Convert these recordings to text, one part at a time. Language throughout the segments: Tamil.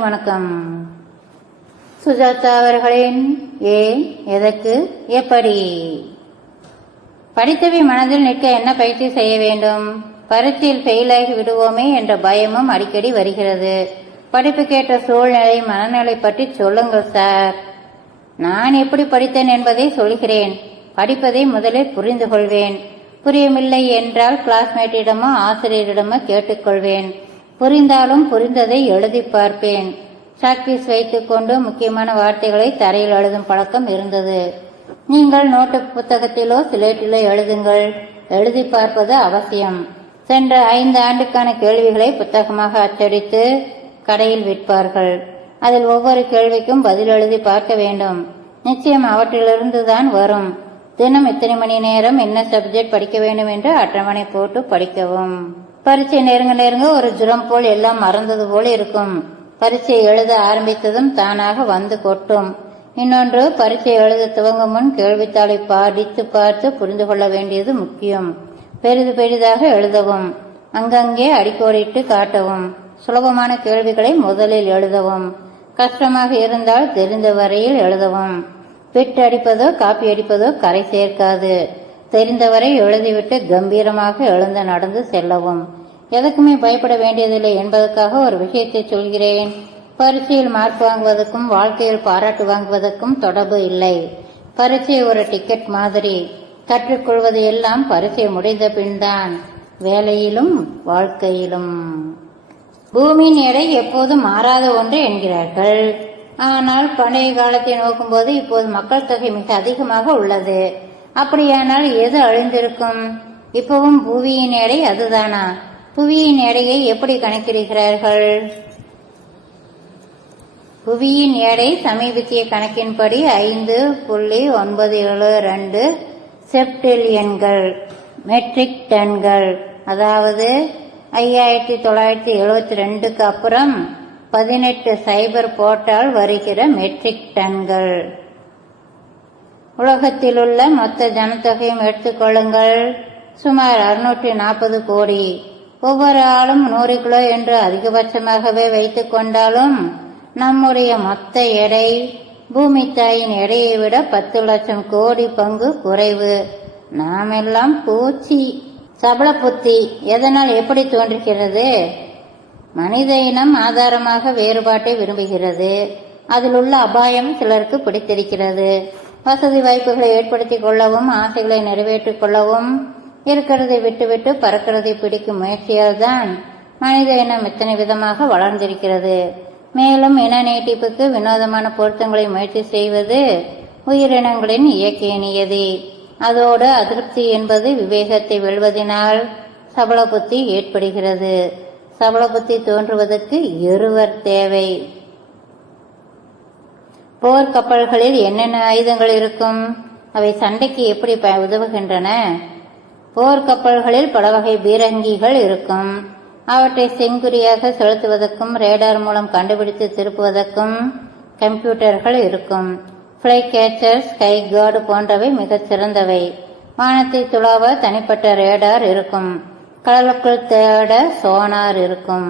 வணக்கம். சுஜாதா அவர்களின் ஏன், எதற்கு, எப்படி? படித்தவை மனதில் நிற்க என்ன பயிற்சி செய்ய வேண்டும்? பரீட்சையில் ஃபெயிலாகி விடுவோமே என்ற பயமும் அடிக்கடி வருகிறது. படிப்புக்கேற்ற சூழ்நிலை, மனநிலை பற்றி சொல்லுங்கள் சார். நான் எப்படி படித்தேன் என்பதை சொல்கிறேன். படிப்பதை முதலில் புரிந்து கொள்வேன். புரியவில்லை என்றால் கிளாஸ்மேட்டிடமோ ஆசிரியரிடமோ கேட்டுக்கொள்வேன். புரிந்தாலும் புரிந்ததை எழுதி பார்ப்பேன். சாக்பீஸ் வைத்துக் கொண்டு முக்கியமான வார்த்தைகளை தரையில் எழுதும் பழக்கம் இருந்தது. நீங்கள் நோட்டு புத்தகத்திலோ சிலேட்டிலோ எழுதுங்கள். எழுதி பார்ப்பது அவசியம். சென்ற 5 ஆண்டுக்கான கேள்விகளை புத்தகமாக அச்சடித்து கடையில் விற்பார்கள். அதில் ஒவ்வொரு கேள்விக்கும் பதில் எழுதி பார்க்க வேண்டும். நிச்சயம் அவற்றிலிருந்து தான் வரும். தினம் இத்தனை மணி நேரம் என்ன சப்ஜெக்ட் படிக்க வேண்டும் என்று அட்டவணை போட்டு படிக்கவும். பரீட்சை நெருங்க ஒரு ஜுரம் போல் எல்லாம் மறந்தது போல் இருக்கும். பரீட்சை எழுத ஆரம்பித்ததும் தானாக வந்து கொட்டும். இன்னொன்று, பரீட்சை எழுத துவங்கும் முன் கேள்வித்தாளை படித்து பார்த்து புரிந்து கொள்ள வேண்டியது முக்கியம். பெரிதாக எழுதவும், அங்கங்கே அடிக்கோடிட்டு காட்டவும். சுலபமான கேள்விகளை முதலில் எழுதவும். கஷ்டமாக இருந்தால் தெரிந்த வரையில் எழுதவும். பிட் அடிப்பதோ காப்பி அடிப்பதோ கரை சேர்க்காது. தெரிந்தவரை எழுதிவிட்டு கம்பீரமாக எழுந்து நடந்து செல்லவும். எதுக்குமே பயப்பட வேண்டியதில்லை என்பதற்காக ஒரு விஷயத்தை சொல்கிறேன். பரீட்சையில் மார்க் வாங்குவதற்கும் வாழ்க்கையில் பாராட்டு வாங்குவதற்கும் தொடர்பு இல்லை. பரீட்சை ஒரு டிக்கெட் மாதிரி. கற்றுக்கொள்வது எல்லாம் பரீட்சை முடிந்த பின் தான், வேலையிலும் வாழ்க்கையிலும். பூமியின் எடை எப்போதும் மாறாத ஒன்று என்கிறார்கள். ஆனால் பண்டைய காலத்தை நோக்கும்போது இப்போது மக்கள் தொகை மிக அதிகமாக உள்ளது. அப்படியானால் எது அழிந்திருக்கும்? இப்பவும் புவியின் எடை அதுதானா? புவியின் எடையை எப்படி கணக்கிடுகிறார்கள்? புவியின் எடை சமீபத்திய கணக்கின்படி 5.972 செப்டிலியன்கள், மெட்ரிக் டன்கள். அதாவது 5972க்கு அப்புறம் 18 சைபர் போட்டால் வருகிற மெட்ரிக் டன்கள். உலகத்திலுள்ள மொத்த ஜனத்தொகையும் எடுத்துக்கொள்ளுங்கள். சுமார் 640 கோடி. ஒவ்வொரு ஆளும் 100 கிலோ என்று அதிகபட்சமாகவே வைத்துக் கொண்டாலும் நம்முடைய மொத்த எடை பூமி தாயின் எடையை விட 10 லட்சம் கோடி பங்கு குறைவு. நாமெல்லாம் பூச்சி. சபல புத்தி எதனால் எப்படி தோன்றுகிறது? மனித இனம் ஆதாரமாக வேறுபாட்டை விரும்புகிறது. அதில் உள்ள அபாயம் சிலருக்கு பிடித்திருக்கிறது. வசதி வாய்ப்புகளை ஏற்படுத்திக் கொள்ளவும், ஆசைகளை நிறைவேற்றிக் கொள்ளவும், இருக்கிறதை விட்டுவிட்டு பறக்கிறதை பிடிக்கும் முயற்சியால் தான் மனித இனம் இத்தனை விதமாக வளர்ந்திருக்கிறது. மேலும் இன நீட்டிப்புக்கு வினோதமான பொருத்தங்களை முயற்சி செய்வது உயிரினங்களின் இயற்கை நியதி. அதோடு அதிருப்தி என்பது விவேகத்தை வெல்வதனால் சபல புத்தி ஏற்படுகிறது. சபல புத்தி தோன்றுவதற்கு இருவர் தேவை. போர் கப்பல்களில் என்னென்ன ஆயுதங்கள் இருக்கும்? அவை சண்டைக்கு எப்படி உதவுகின்றன? போர் கப்பல்களில் பல வகை பீரங்கிகள் இருக்கும். அவற்றை செங்குறியாக செலுத்துவதற்கும் ரேடார் மூலம் கண்டுபிடித்து திருப்புவதற்கும் கம்ப்யூட்டர்கள் இருக்கும். பிளை கேச்சர், ஸ்கை கார்டு போன்றவை மிகச் சிறந்தவை. வானத்தை துளாவ தனிப்பட்ட ரேடார் இருக்கும். கடலுக்குள் தேட சோனார் இருக்கும்.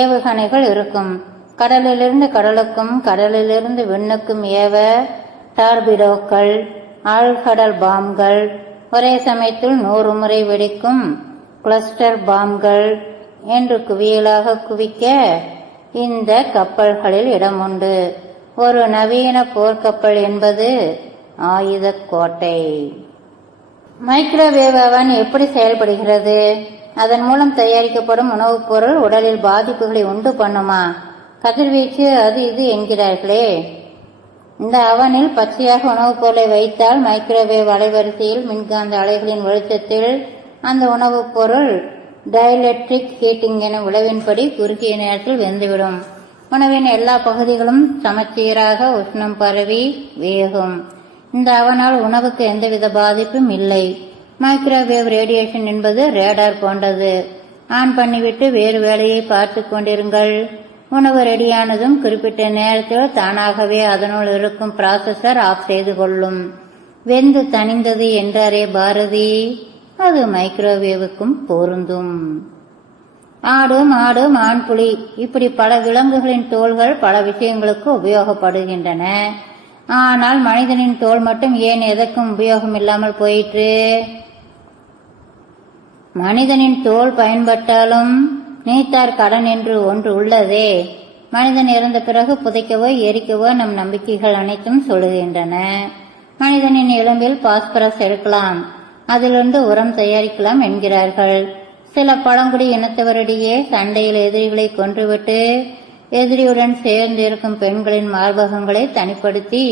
ஏவுகணைகள் இருக்கும். கடலிலிருந்து கடலுக்கும் கடலிலிருந்து விண்ணுக்கும் ஏவ டார்பிடோக்கள், ஆழ்கடல் பாம்கள், ஒரே சமயத்தில் 100 முறை வெடிக்கும் கிளஸ்டர் பாம்கள் என்று குவியலாக குவிக்க இந்த கப்பல்களில் இடம் உண்டு. ஒரு நவீன போர்க்கப்பல் என்பது ஆயுத கோட்டை. மைக்ரோவேவ் அவன் எப்படி செயல்படுகிறது? அதன் மூலம் தயாரிக்கப்படும் உணவுப் பொருள் உடலில் பாதிப்புகளை உண்டு பண்ணுமா? கதிர்வீச்சு அது இது என்கிறார்களே. இந்த அவனில் பச்சையாக உணவுப் பொருளை வைத்தால் மைக்ரோவேவ் அலைவரிசையில் மின்காந்த அலைகளின் வெளிச்சத்தில் அந்த உணவுப் பொருள் டைஎலக்ட்ரிக் ஹீட்டிங் எனும் விளைவின்படி குறுகிய நேரத்தில் வெந்துவிடும். உணவின் எல்லா பகுதிகளும் சமச்சீராக உஷ்ணம் பரவி வேகும். இந்த அவனால் உணவுக்கு எந்தவித பாதிப்பும் இல்லை. மைக்ரோவேவ் ரேடியேஷன் என்பது ரேடார் போன்றது. ஆன் பண்ணிவிட்டு வேறு வேலையை பார்த்து கொண்டிருங்கள். உணவு ரெடியானதும் குறிப்பிட்ட நேரத்தில் தானாகவே அதனுள் இருக்கும் ப்ராசஸர் ஆஃப் செய்து கொள்ளும். வெந்து தணிந்தது என்றாரே பாரதி, அது மைக்ரோவேவுக்கும் பொருந்தும். ஆடு, மாடு, மான், புலி இப்படி பல விலங்குகளின் தோள்கள் பல விஷயங்களுக்கு உபயோகப்படுகின்றன. ஆனால் மனிதனின் தோல் மட்டும் ஏன் எதற்கும் உபயோகம் இல்லாமல் போயிற்று? மனிதனின் தோல் பயன்பட்டாலும் நீத்தார் கடன் என்று ஒன்று உள்ளதே. மனிதன் இறந்த பிறகு புதைக்கவோ எரிக்கவோ நம் நம்பிக்கைகள் அனைத்தும் சொல்லுகின்றன. மனிதனின் எலும்பில் பாஸ்பரஸ் எடுக்கலாம், அதிலிருந்து உரம் தயாரிக்கலாம் என்கிறார்கள். சில பழங்குடி இனத்தவரிடையே சண்டையில் எதிரிகளை கொன்றுவிட்டு எதிரியுடன் சேர்ந்து இருக்கும் பெண்களின் மார்பகங்களை தனிப்படுத்தி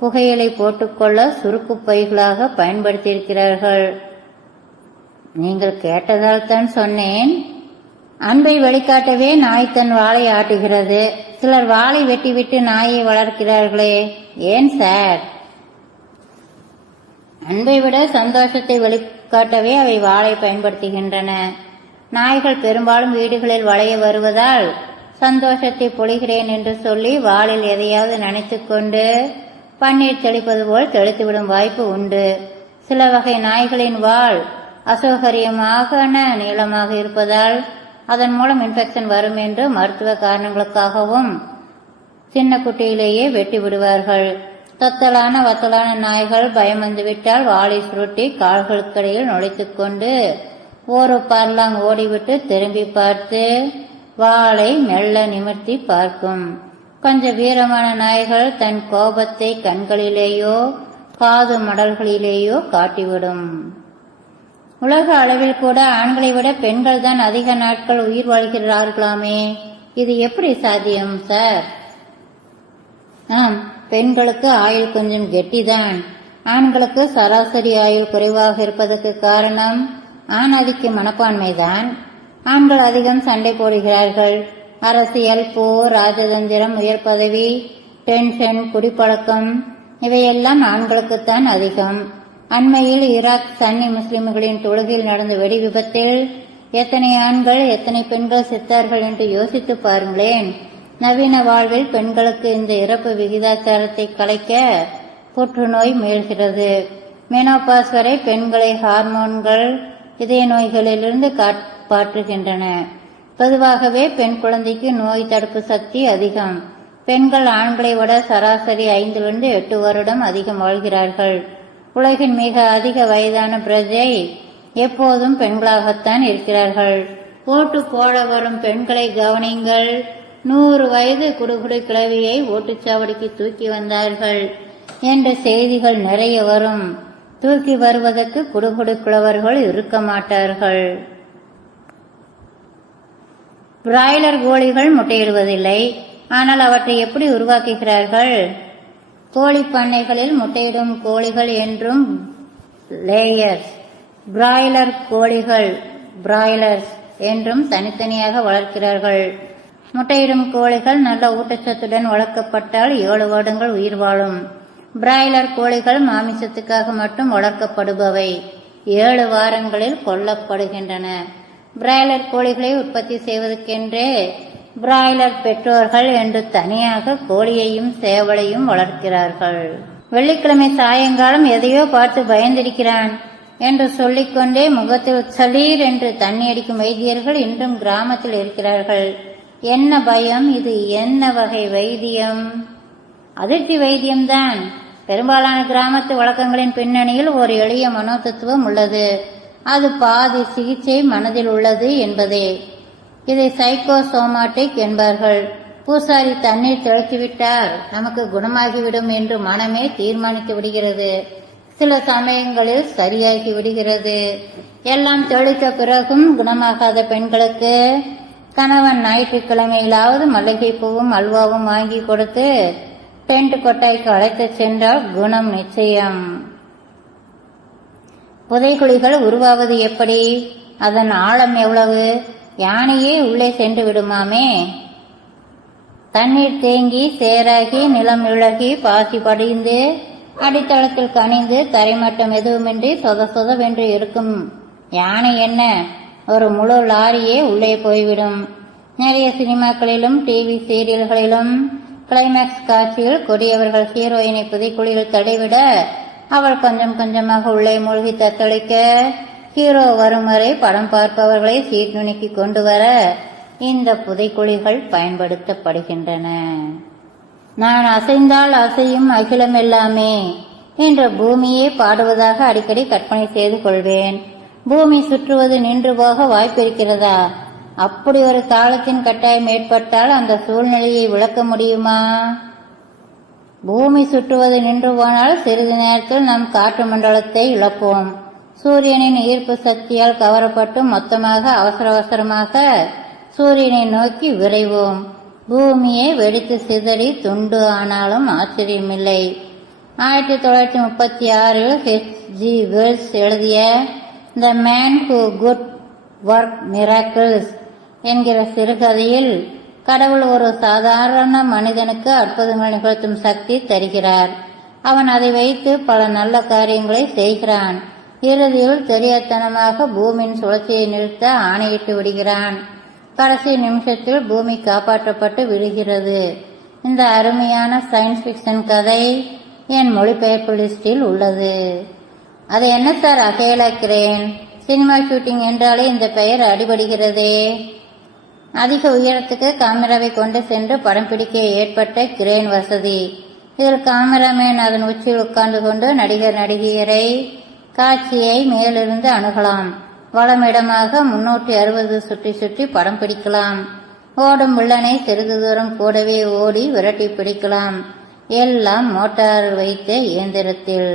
புகையிலை போட்டுக்கொள்ள சுருக்கு பைகளாக பயன்படுத்தியிருக்கிறார்கள். நீங்கள் கேட்டதால் தான் சொன்னேன். அன்பை வெளிக்காட்டவே நாய் தன் வாளை ஆட்டுகிறது. சிலர் வாளை வெட்டிவிட்டு நாயை வளர்க்கிறார்களே, ஏன் சார்? அன்பை விட சந்தோஷத்தை வெளிக்காட்டவே அவை வாளை பயன்படுத்துகின்றன. நாய்கள் பெரும்பாலும் வீடுகளில் வளைய வருவதால் சந்தோஷத்தை பொழிகிறேன் என்று சொல்லி வாளில் எதையாவது நினைத்துக் கொண்டு பன்னீர் தெளிப்பது போல் தெளித்துவிடும் வாய்ப்பு உண்டு. சில வகை நாய்களின் வால் அசௌகரியமாக நீளமாக இருப்பதால் அதன் மூலம் இன்ஃபெக்ஷன் வரும் என்று மருத்துவ காரணங்களுக்காகவும் சின்ன குட்டியிலேயே வெட்டி விடுவார்கள். தொத்தலான வத்தலான நாய்கள் பயம் வந்துவிட்டால் வாளை சுருட்டி கால்களுக்கிடையில் நுழைத்துக் கொண்டு ஒரு பர்லாங் ஓடிவிட்டு திரும்பி பார்த்து வாளை மெல்ல நிமிர்த்தி பார்க்கும். கொஞ்சம் வீரமான நாய்கள் தன் கோபத்தை கண்களிலேயோ காது மடல்களிலேயோ காட்டிவிடும். உலக அளவில் கூட ஆண்களை விட பெண்கள் தான் அதிக நாட்கள் உயிர் வாழ்கிறார்களாமே, இது எப்படி சாத்தியம் சார்? ஆம், பெண்களுக்கு ஆயுள் கொஞ்சம் கெட்டிதான். ஆண்களுக்கு சராசரி ஆயுள் குறைவாக இருப்பதற்கு காரணம் ஆணாதிக்க மனப்பான்மைதான். ஆண்கள் அதிகம் சண்டை போடுகிறார்கள். அரசியல், போர், ராஜதந்திரம், உயர் பதவி, டென்ஷன், குடிப்பழக்கம் இவையெல்லாம் ஆண்களுக்குத்தான் அதிகம். அண்மையில் ஈராக் சன்னி முஸ்லிம்களின் தொழுகையில் நடந்த வெடி விபத்தில் எத்தனை ஆண்கள் எத்தனை பெண்கள் செத்தார்கள் என்று யோசித்து பாருங்களேன். நவீன வாழ்வில் பெண்களுக்கு இந்த இறப்பு விகிதாச்சாரத்தை கலைக்க புற்றுநோய் முயல்கிறது. மெனோபாஸ் வரை பெண்களை ஹார்மோன்கள் இதய நோய்களிலிருந்து காப்பாற்றுகின்றன. பொதுவாகவே பெண் குழந்தைக்கு நோய் தடுப்பு சக்தி அதிகம். பெண்கள் ஆண்களை விட சராசரி 5 to 8 வருடம் அதிகம் வாழ்கிறார்கள். உலகின் மிக அதிக வயதான பிரஜை எப்போதும் பெண்களாகத்தான் இருக்கிறார்கள். ஓட்டு போட வரும் பெண்களை கவனிங்கள். 100 வயது குடுகுடு கிழவியை ஓட்டுச்சாவடிக்கு தூக்கி வந்தார்கள் என்ற செய்திகள் நிறைய வரும். தூக்கி வருவதற்கு குடுகுடு கிழவர்கள் இருக்க மாட்டார்கள். பிராய்லர் கோழிகள் முட்டையிடுவதில்லை. ஆனால் அவற்றை எப்படி உருவாக்குகிறார்கள்? கோழி பண்ணைகளில் முட்டையிடும் கோழிகள் என்றும் லேயர்ஸ், பிராய்லர் கோழிகள் பிராய்லர்ஸ் என்றும் தனித்தனியாக வளர்க்கிறார்கள். முட்டையிடும் கோழிகள் நல்ல ஊட்டச்சத்துடன் வளர்க்கப்பட்டால் 7 வருடங்கள் உயிர் வாழும். பிராய்லர் கோழிகள் மாமிசத்துக்காக மட்டும் வளர்க்கப்படுபவை 7 வாரங்களில் கொல்லப்படுகின்றன. பிராய்லர் கோழிகளை உற்பத்தி செய்வதற்கென்றே பிராய்லர் பெற்றோர்கள் என்று தனியாக கோழியையும் சேவலையும் வளர்க்கிறார்கள். வெள்ளிக்கிழமை சாயங்காலம் எதையோ பார்த்து பயந்திருக்கிறான் என்று சொல்லிக்கொண்டே முகத்தில் சலீர் என்று தண்ணி அடிக்கும் வைத்தியர்கள் இன்றும் கிராமத்தில் இருக்கிறார்கள். என்ன பயம்? இது என்ன வகை வைத்தியம்? அதிர்ச்சி வைத்தியம்தான். பெரும்பாலான கிராமத்து வழக்கங்களின் பின்னணியில் ஒரு எளிய மனோதத்துவம் உள்ளது. அது பாதி சிகிச்சை மனதில் உள்ளது என்பதே. இதை சைக்கோசோமாட்டிக் என்பார்கள். பூசாரி தண்ணீர் தெளித்துவிட்டார், நமக்கு குணமாகிவிடும் என்று மனமே தீர்மானித்து விடுகிறது. சில சமயங்களில் சரியாகி விடுகிறது. எல்லாம் தெளித்த பிறகும் குணமாகாத பெண்களுக்கு கணவன் ஞாயிற்றுக்கிழமையிலாவது மல்லிகை பூவும் அல்வாவும் வாங்கி கொடுத்து டென்ட் கொட்டாய்க்கு அழைத்து சென்றால் குணம் நிச்சயம். புதைகுழிகள் உருவாவது எப்படி? அதன் ஆழம் எவ்வளவு? யானையே உள்ளே சென்று விடுமாமே. தண்ணீர் தேங்கி சேராகி நிலம் இழகி பாசி படிந்து அடித்தளத்தில் கனிந்து தரைமட்டம் எதுவுமின்றி சொத சொதவென்று இருக்கும் யானை என்ன, ஒரு முழு லாரியே உள்ளே போய்விடும். நிறைய சினிமாக்களிலும் டிவி சீரியல்களிலும் கிளைமேக்ஸ் காட்சியில் கொடியவர்கள் ஹீரோயினை புதைக்குழியில் தடைவிட அவள் கொஞ்சம் கொஞ்சமாக உள்ளே மூழ்கி தத்தளிக்க ஹீரோ வரும் வரை படம் பார்ப்பவர்களை சீட் நுணுக்கி கொண்டு வர இந்த புதைக்குழிகள் பயன்படுத்தப்படுகின்றன. நான் அசைந்தால் அசையும் அகிலம் எல்லாமே என்ற பூமியே பாடுவதாக அடிக்கடி கற்பனை செய்து கொள்வேன். பூமி சுற்றுவது நின்று போக வாய்ப்பிருக்கிறதா? அப்படி ஒரு காலத்தின் கட்டாயம் ஏற்பட்டால் அந்த சூழ்நிலையை விளக்க முடியுமா? பூமி சுற்றுவது நின்று போனால் சிறிது நேரத்தில் நம் காற்று மண்டலத்தை இழப்போம். சூரியனின் ஈர்ப்பு சக்தியால் கவரப்பட்டு மொத்தமாக அவசர அவசரமாக சூரியனை நோக்கி விரைவோம். பூமியை வெடித்து சிதறி துண்டு ஆனாலும் ஆச்சரியமில்லை. 1936 H.G. Wells எழுதிய the man who could work miracles என்கிற சிறுகதையில் கடவுள் ஒரு சாதாரண மனிதனுக்கு அற்புதங்கள் நிகழ்த்தும் சக்தி தருகிறார். அவன் அதை வைத்து பல நல்ல காரியங்களை செய்கிறான். இறுதியில் தெரியாத்தனமாக பூமியின் சுழற்சியை நிறுத்த ஆணையிட்டு விடுகிறான். கடைசி நிமிஷத்தில் பூமி காப்பாற்றப்பட்டு விடுகிறது. இந்த அருமையான சயின்ஸ் பிக்ஷன் கதை என் மொழிபெயர்ப்பு லிஸ்டில் உள்ளது. அது என்ன சார் அகையலாக்கிறேன்? சினிமா ஷூட்டிங் என்றாலே இந்த பெயர் அடிபடுகிறதே. அதிக உயரத்துக்கு கேமராவை கொண்டு சென்று படம் பிடிக்க ஏற்பட்ட கிரேன் வசதி. இதில் கேமராமேன் அதன் உச்சியில் உட்கார்ந்து கொண்டு நடிகர் நடிகையரை காட்சியை மேலிருந்து அணுகலாம். வளமிடமாக 360 சுற்றி சுற்றி படம் பிடிக்கலாம். ஓடும் வில்லனை சிறிது தூரம் கூடவே ஓடி விரட்டி பிடிக்கலாம். எல்லாம் மோட்டார் வைத்த இயந்திரத்தில்.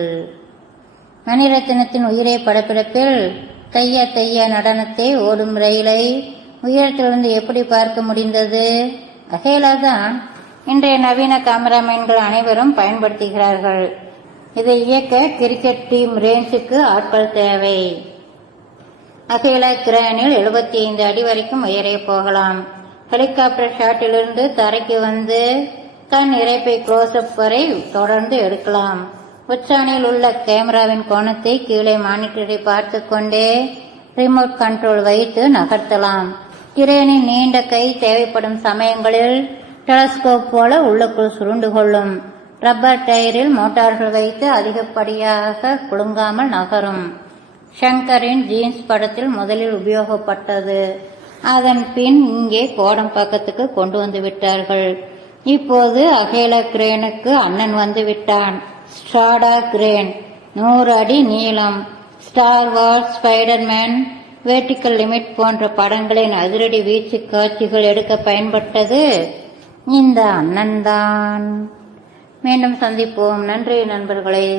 மணிரத்னத்தின் உயிரை படப்பிடிப்பில் தைய தைய நடனத்தை ஓடும் ரயிலை உயரத்திலிருந்து எப்படி பார்க்க முடிந்தது? அகேலாதான் இன்றைய நவீன கேமராமேன்கள் அனைவரும் பயன்படுத்துகிறார்கள். இதை இயக்க கிரிக்கெட் டீம் ரேஞ்சுக்கு ஆட்கள் தேவை. அகேலா கிரேனில் 75 அடி வரைக்கும் உயரே போகலாம். ஹெலிகாப்டர் ஷாட்டிலிருந்து தரைக்கு வந்து கண் இறைப்பை க்ளோஸ்அப் வரை தொடர்ந்து எடுக்கலாம். உச்சாணியில் உள்ள கேமராவின் கோணத்தை கீழே மானிட்டரை பார்த்து கொண்டே ரிமோட் கண்ட்ரோல் வைத்து நகர்த்தலாம். கிரேனின் நீண்ட கை தேவைப்படும் சமயங்களில் டெலஸ்கோப் போல உள்ளுக்குள் சுருண்டு கொள்ளும். ரப்பர் டயரில் மோட்டார்கள் வைத்து அதிகப்படியாக குலுங்காமல் நகரும். ஷங்கரின் ஜீன்ஸ் படத்தில் முதலில் உபயோகப்பட்டது. அதன் பின் இங்கே கோடம் பக்கத்துக்கு கொண்டு வந்து விட்டார்கள். இப்போது அகேலா கிரேனுக்கு அண்ணன் வந்து விட்டான். ஸ்ட்ராடா கிரேன் 100 அடி நீளம். Star Wars, Spiderman, vertical limit போன்ற படங்களின் அதிரடி வீச்சு காட்சிகள் எடுக்க பயன்பட்டது இந்த அண்ணன்தான். மீண்டும் சந்திப்போம். நன்றி நண்பர்களே.